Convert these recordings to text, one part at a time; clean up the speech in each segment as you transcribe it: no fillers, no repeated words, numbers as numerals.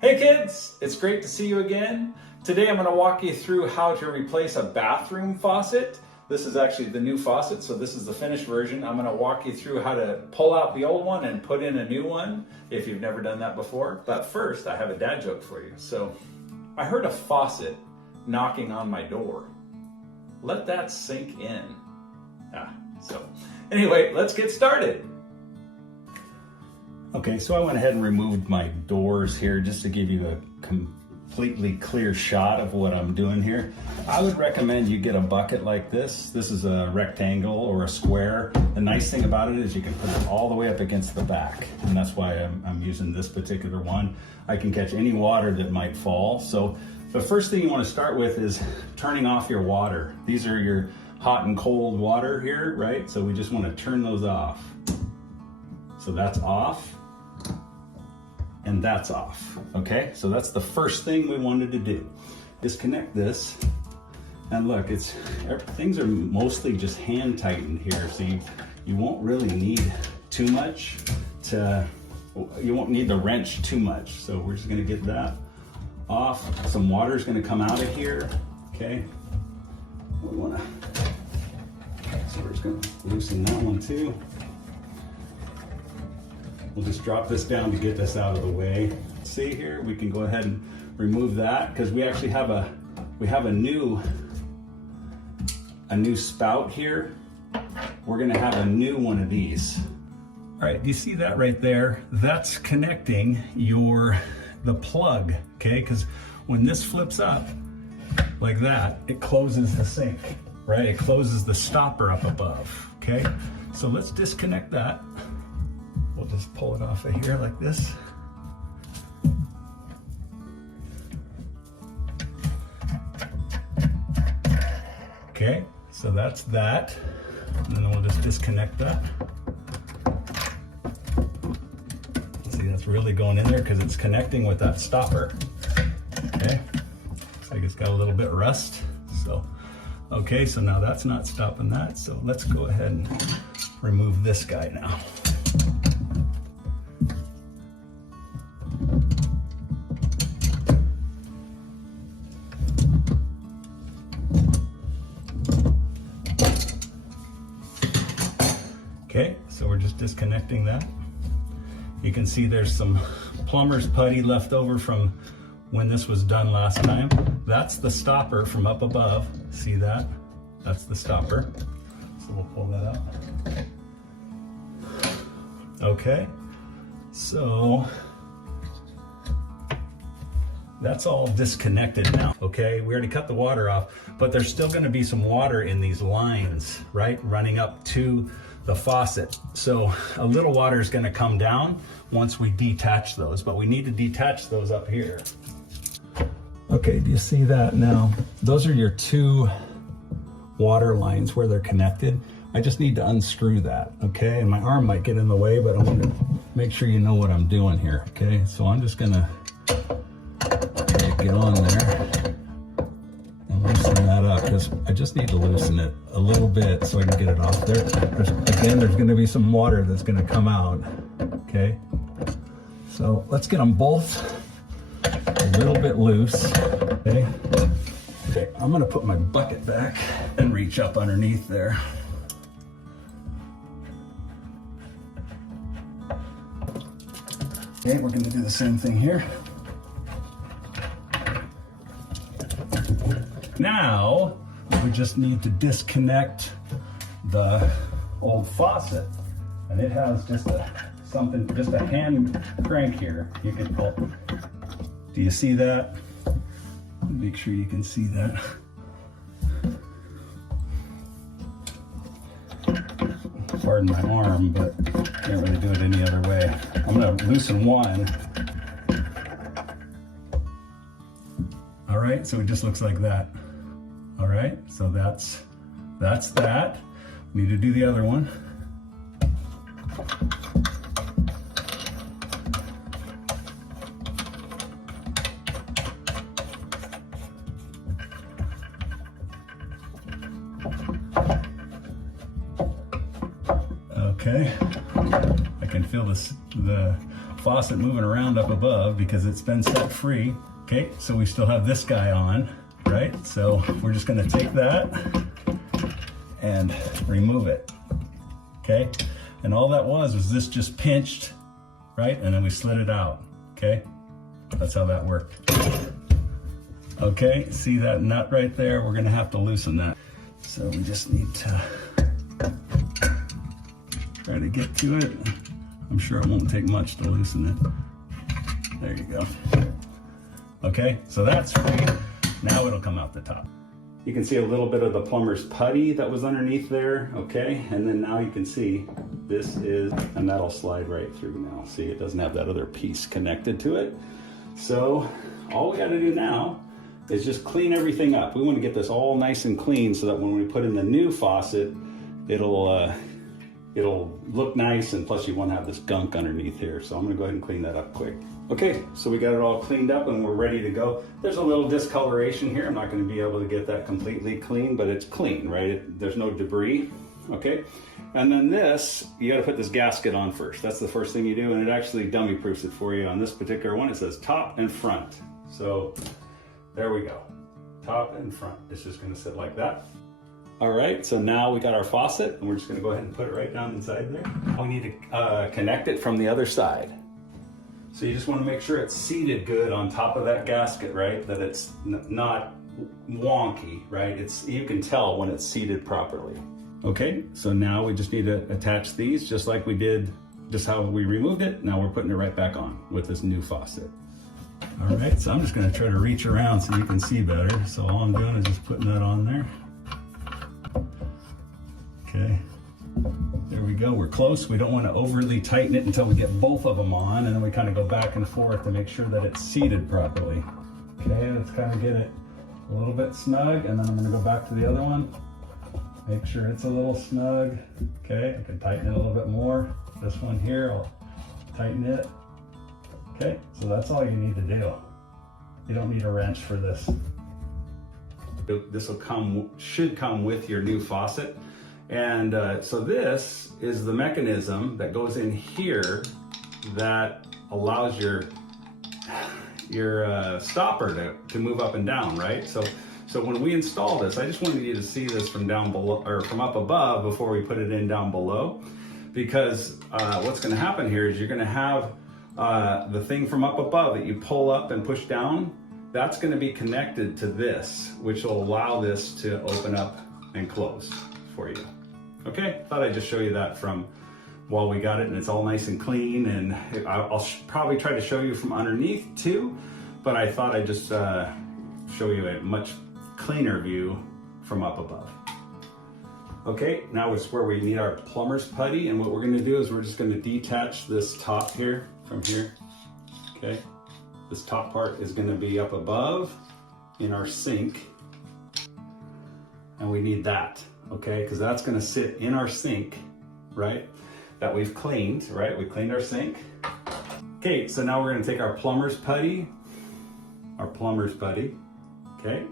Hey kids, it's great to see you again. Today I'm going to walk you through how to replace a bathroom faucet. This is actually the new faucet, so this is the finished version. I'm going to walk you through how to pull out the old one and put in a new one if you've never done that before. But first, I have a dad joke for you. So, I heard a faucet knocking on my door. Let that sink in. Anyway, let's get started. Okay, so I went ahead and removed my doors here just to give you a completely clear shot of what I'm doing here. I would recommend you get a bucket like this. This is a rectangle or a square. The nice thing about it is you can put it all the way up against the back, and that's why I'm using this particular one. I can catch any water that might fall. So the first thing you want to start with is turning off your water. These are your hot and cold water here, right? So we just want to turn those off. So that's off. And that's off, okay? So that's the first thing we wanted to do. Disconnect this, and look, things are mostly just hand tightened here, so you won't really need too much you won't need the wrench too much. So we're just gonna get that off. Some water is gonna come out of here, okay? So we're just gonna loosen that one too. We'll just drop this down to get this out of the way. See here, we can go ahead and remove that because we actually have a new spout here. We're gonna have a new one of these. All right, do you see that right there? That's connecting the plug, okay? Because when this flips up like that, it closes the sink, right? It closes the stopper up above, okay? So let's disconnect that. We'll just pull it off of here like this. Okay, so that's that. And then we'll just disconnect that. See, that's really going in there because it's connecting with that stopper. Okay, looks like it's got a little bit of rust. So, okay, so now that's not stopping that. So let's go ahead and remove this guy now. Okay, so we're just disconnecting that. You can see there's some plumber's putty left over from when this was done last time. That's the stopper from up above. See that? That's the stopper. So we'll pull that out. Okay, so that's all disconnected now, okay? We already cut the water off, but there's still gonna be some water in these lines, right? Running up to the faucet. So a little water is gonna come down once we detach those, but we need to detach those up here. Okay, do you see that now? Those are your two water lines where they're connected. I just need to unscrew that, okay? And my arm might get in the way, but I want to make sure you know what I'm doing here, okay? So I'm just gonna get on there and loosen that up because I just need to loosen it a little bit so I can get it off there. There's gonna be some water that's gonna come out, okay? So let's get them both a little bit loose, okay? Okay, I'm gonna put my bucket back and reach up underneath there. Okay, we're gonna do the same thing here. Now, we just need to disconnect the old faucet. And it has just a hand crank here you can pull. Do you see that? Make sure you can see that. Pardon my arm, but can't really do it any other way. I'm gonna loosen one. All right, so it just looks like that. All right, so that's that. We need to do the other one. Okay, I can feel the faucet moving around up above because it's been set free. Okay, so we still have this guy on, right? So we're just gonna take that and remove it, okay? And all that was this just pinched, right? And then we slid it out, okay? That's how that worked. Okay, see that nut right there? We're gonna have to loosen that. So we just need to try to get to it. I'm sure it won't take much to loosen it. There you go. Okay, so that's free. Now it'll come out the top. You can see a little bit of the plumber's putty that was underneath there, okay? And then now you can see this is, and that'll slide right through now. See, it doesn't have that other piece connected to it. So all we gotta do now is just clean everything up. We wanna get this all nice and clean so that when we put in the new faucet, it'll look nice, and plus you won't have this gunk underneath here. So I'm gonna go ahead and clean that up quick. Okay, so we got it all cleaned up and we're ready to go. There's a little discoloration here. I'm not gonna be able to get that completely clean, but it's clean, right? There's no debris, okay? And then this, you gotta put this gasket on first. That's the first thing you do, and it actually dummy proofs it for you. On this particular one, it says top and front. So there we go, top and front. It's just gonna sit like that. All right, so now we got our faucet, and we're just gonna go ahead and put it right down inside there. We need to connect it from the other side. So you just wanna make sure it's seated good on top of that gasket, right? That it's not wonky, right? You can tell when it's seated properly. Okay, so now we just need to attach these just like we did, just how we removed it. Now we're putting it right back on with this new faucet. All right, so I'm just gonna try to reach around so you can see better. So all I'm doing is just putting that on there. Okay, there we go, we're close. We don't want to overly tighten it until we get both of them on, and then we kind of go back and forth to make sure that it's seated properly. Okay, let's kind of get it a little bit snug, and then I'm going to go back to the other one. Make sure it's a little snug. Okay, I can tighten it a little bit more. This one here, I'll tighten it. Okay, so that's all you need to do. You don't need a wrench for this. This should come with your new faucet. And so this is the mechanism that goes in here that allows your stopper to move up and down, right? So when we install this, I just wanted you to see this from down below, or from up above, before we put it in down below, because what's going to happen here is you're going to have the thing from up above that you pull up and push down. That's going to be connected to this, which will allow this to open up and close for you. Okay, thought I'd just show you that from while we got it, and it's all nice and clean, and I'll probably try to show you from underneath too, but I thought I'd just show you a much cleaner view from up above. Okay, now it's where we need our plumber's putty, and what we're gonna do is we're just gonna detach this top here from here, okay? This top part is gonna be up above in our sink, and we need that. Okay, because that's going to sit in our sink, right? That we've cleaned, right? We cleaned our sink. Okay, so now we're going to take our plumber's putty, okay?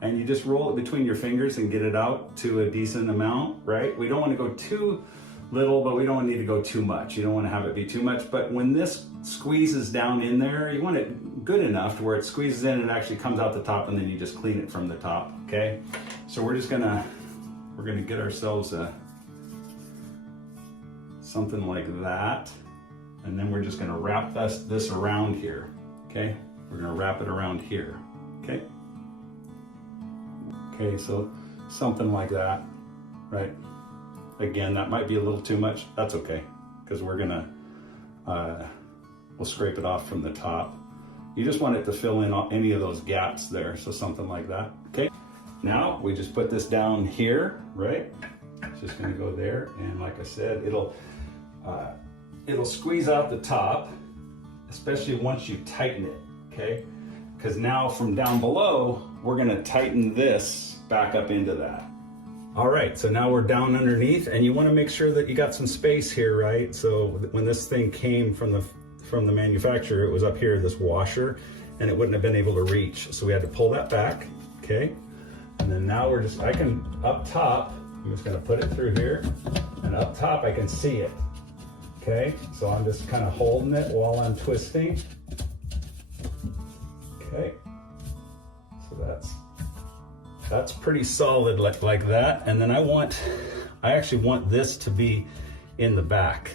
And you just roll it between your fingers and get it out to a decent amount, right? We don't want to go too little, but we don't need to go too much. You don't want to have it be too much, but when this squeezes down in there, you want it good enough to where it squeezes in and actually comes out the top, and then you just clean it from the top, okay? So we're gonna get ourselves something like that, and then we're just gonna wrap this around here, okay? We're gonna wrap it around here, okay? Okay, so something like that, right? Again, that might be a little too much. That's okay, because we're gonna, we'll scrape it off from the top. You just want it to fill in any of those gaps there, so something like that, okay? Now we just put this down here, right? It's just gonna go there, and like I said, it'll squeeze out the top, especially once you tighten it, okay? Because now from down below, we're gonna tighten this back up into that. All right, so now we're down underneath, and you wanna make sure that you got some space here, right? So when this thing came from the manufacturer, it was up here, this washer, and it wouldn't have been able to reach. So we had to pull that back, okay? And then now up top, I'm just gonna put it through here, and up top I can see it, Okay, so I'm just kind of holding it while I'm twisting. Okay, so that's pretty solid like that. And then I actually want this to be in the back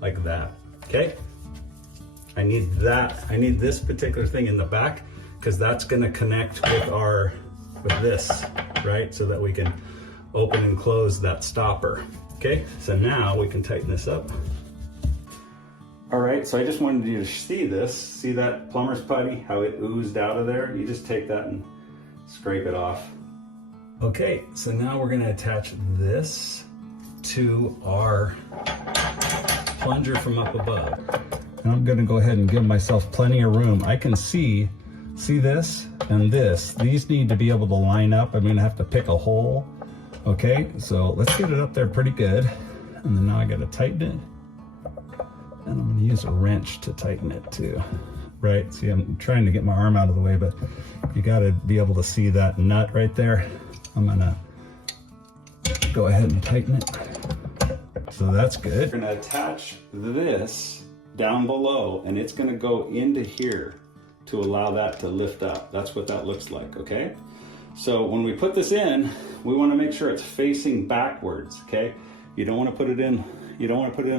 like that. Okay, I need this particular thing in the back because that's going to connect with this, right? So that we can open and close that stopper. Okay, so now we can tighten this up. All right, so I just wanted you to see this. See that plumber's putty, how it oozed out of there? You just take that and scrape it off. Okay, so now we're gonna attach this to our plunger from up above. And I'm gonna go ahead and give myself plenty of room. I can see this and this. These need to be able to line up. I'm gonna have to pick a hole. Okay, so let's get it up there pretty good. And then now I gotta tighten it. And I'm gonna use a wrench to tighten it too. Right, see, I'm trying to get my arm out of the way, but you gotta be able to see that nut right there. I'm gonna go ahead and tighten it. So that's good. We're gonna attach this down below and it's gonna go into here to allow that to lift up. That's what that looks like, okay? So when we put this in, we wanna make sure it's facing backwards, okay? You don't wanna put it in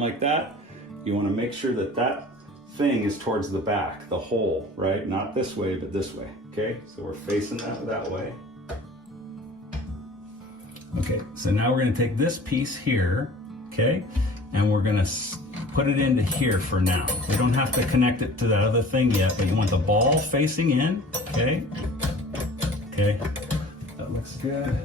like that. You wanna make sure that that thing is towards the back, the hole, right? Not this way, but this way, okay? So we're facing that way. Okay, so now we're gonna take this piece here, okay? And we're gonna put it into here for now. We don't have to connect it to that other thing yet, but you want the ball facing in, okay? Okay, that looks good.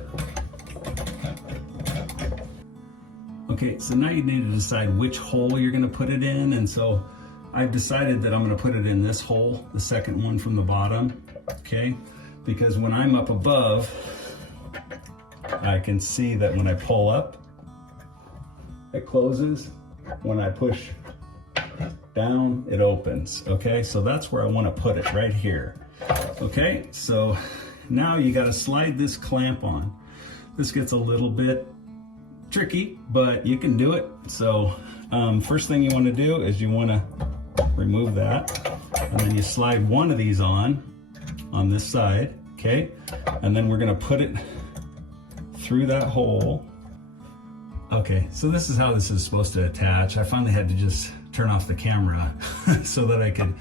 Okay, so now you need to decide which hole you're gonna put it in, and so I've decided that I'm gonna put it in this hole, the second one from the bottom, okay? Because when I'm up above, I can see that when I pull up, it closes. When I push down, it opens, okay? So that's where I wanna put it, right here. Okay, so now you gotta slide this clamp on. This gets a little bit tricky, but you can do it. So first thing you wanna do is you wanna remove that, and then you slide one of these on this side, okay? And then we're gonna put it through that hole. Okay, so this is how this is supposed to attach. I finally had to just turn off the camera so that I could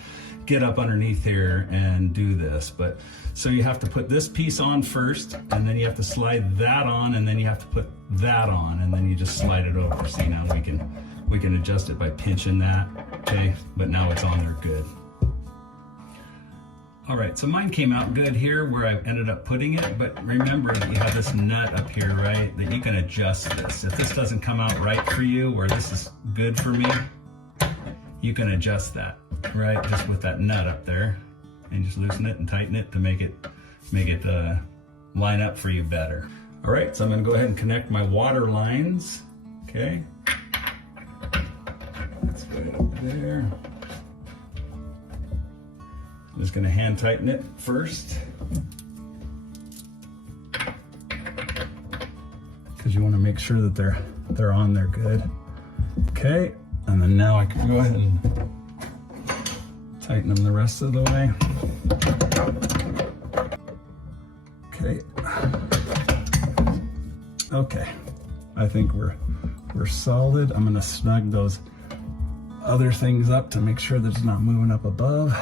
get up underneath here and do this. But so you have to put this piece on first, and then you have to slide that on, and then you have to put that on, and then you just slide it over. See, now we can adjust it by pinching that, okay? But now it's on there good. All right, so mine came out good here where I ended up putting it, but remember that you have this nut up here, right? That you can adjust this. If this doesn't come out right for you, or this is good for me, you can adjust that, right? Just with that nut up there, and just loosen it and tighten it to make it line up for you better. All right, so I'm gonna go ahead and connect my water lines, okay? Let's go over there. I'm just gonna hand tighten it first, because you wanna make sure that they're on there good. Okay, and then now I can go ahead and tighten them the rest of the way. Okay. Okay, I think we're solid. I'm gonna snug those other things up to make sure that it's not moving up above.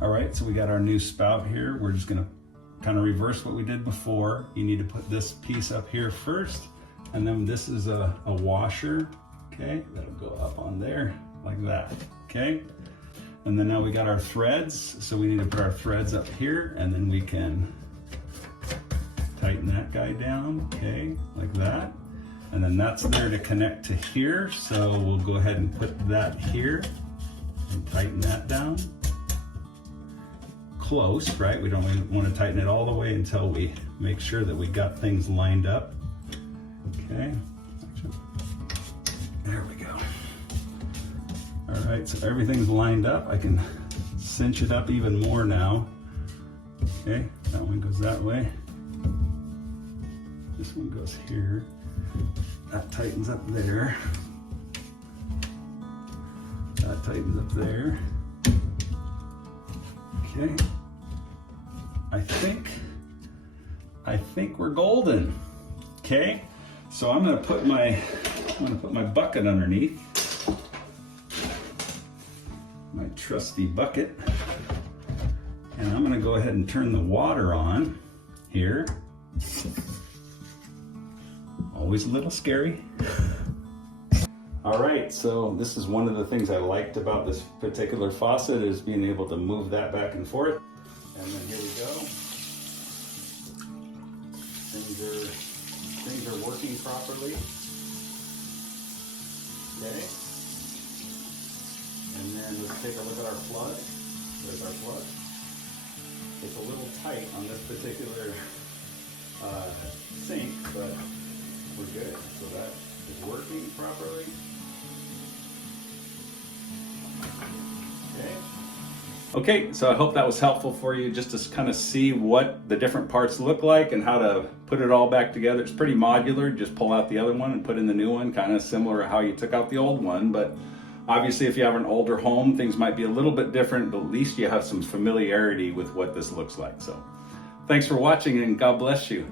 All right, so we got our new spout here. We're just gonna kind of reverse what we did before. You need to put this piece up here first, and then this is a washer, okay? That'll go up on there like that, okay? And then now we got our threads, so we need to put our threads up here, and then we can tighten that guy down, okay, like that. And then that's there to connect to here, so we'll go ahead and put that here and tighten that down. Close, right? We don't want to tighten it all the way until we make sure that we got things lined up. Okay, there we go. All right, so everything's lined up. I can cinch it up even more now. Okay, that one goes that way. This one goes here. That tightens up there. That tightens up there. Okay. I think we're golden. Okay. So I'm gonna put my bucket underneath. My trusty bucket. And I'm gonna go ahead and turn the water on here. Always a little scary. All right, so this is one of the things I liked about this particular faucet is being able to move that back and forth. And then here we go. Things are working properly. Okay. And then let's take a look at our plug. There's our plug. It's a little tight on this particular sink, but we're good. So that is working properly. Okay, so I hope that was helpful for you just to kind of see what the different parts look like and how to put it all back together. It's pretty modular. Just pull out the other one and put in the new one, kind of similar to how you took out the old one. But obviously, if you have an older home, things might be a little bit different, but at least you have some familiarity with what this looks like. So thanks for watching and God bless you.